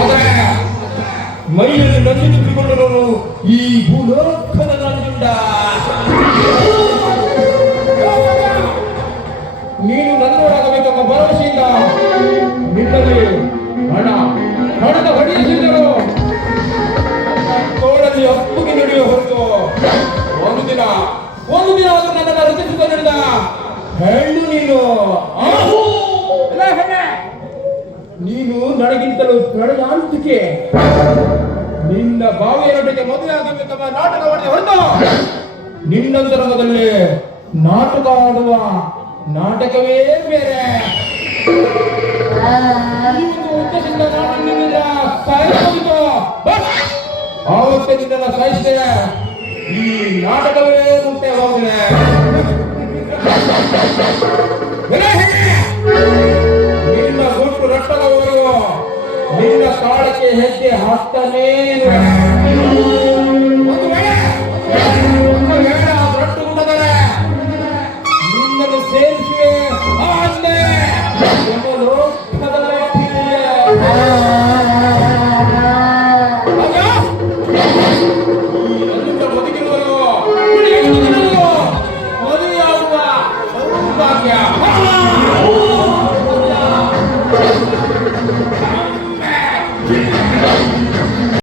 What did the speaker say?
ಆದರೆ ಮೈಯಲ್ಲಿ ನಂಜು ತುಂಬಿಕೊಂಡರು ಈ ಭೂಲೋಕದ ನಂಜುಂಡ. ನೀನು ನನ್ನೋಡಾಗಬೇಕೆಂಬ ಭರವಸೆಯಿಂದ ನಿನ್ನಲ್ಲಿ ಹಣದ ಹೊಡೆಯ ಸಿದ್ದರು ತೋಳಲ್ಲಿ ಅಪ್ಪುಗೆ ನಡೆಯುವ ಹೊರತು ಒಂದು ದಿನ ಆದರೂ ನನ್ನನ್ನು ರಚಿಸುತ್ತ ನಡೆದ ಹೆಣ್ಣು ನೀನು. ನೀನು ನನಗಿಂತಲೂ ಪ್ರಳಯಾಂತಿಕೆ. ನಿನ್ನ ಬಾವಿಯರೊಟ್ಟಿಗೆ ಮದುವೆ ಆಗಬೇಕೆಂಬ ನಾಟಕ ಮಾಡಿದ ಹೊರತು ನಿನ್ನಂತರಂಗದಲ್ಲಿ ನಾಟಕ ಆಡುವ ನಾಟಕವೇ ಬೇರೆ. ಈ ಒಂದು ಉದ್ದೇಶದಿಂದ ನಾನು ನಿನ್ನ ಸಾಯಿಸಬಹುದು. ಆವತ್ತೇ ನಿನ್ನ ಸಾಯಿಸಿದೆ ಈ ನಾಟಕವೇ ಮುಟ್ಟೆ ಹೋಗಿದೆ. ನಿನ್ನ ಗುಟ್ಟು ರಟ್ಟದವರೆಗೂ ನಿನ್ನ ಕಾಳಕ್ಕೆ ಹೆಜ್ಜೆ ಹಾಕ್ತಾನೇ ಒಂದು ವೇಳೆ ರಟ್ಟು ಗುಂಡದರೆ ನಿನ್ನನ್ನು ಸೇರಿಸುವೆ ಅಂದೆ ಬದುಕಿರುವರು ಮದುವೆಯಾಗುವ ಸೌಭಾಗ್ಯ.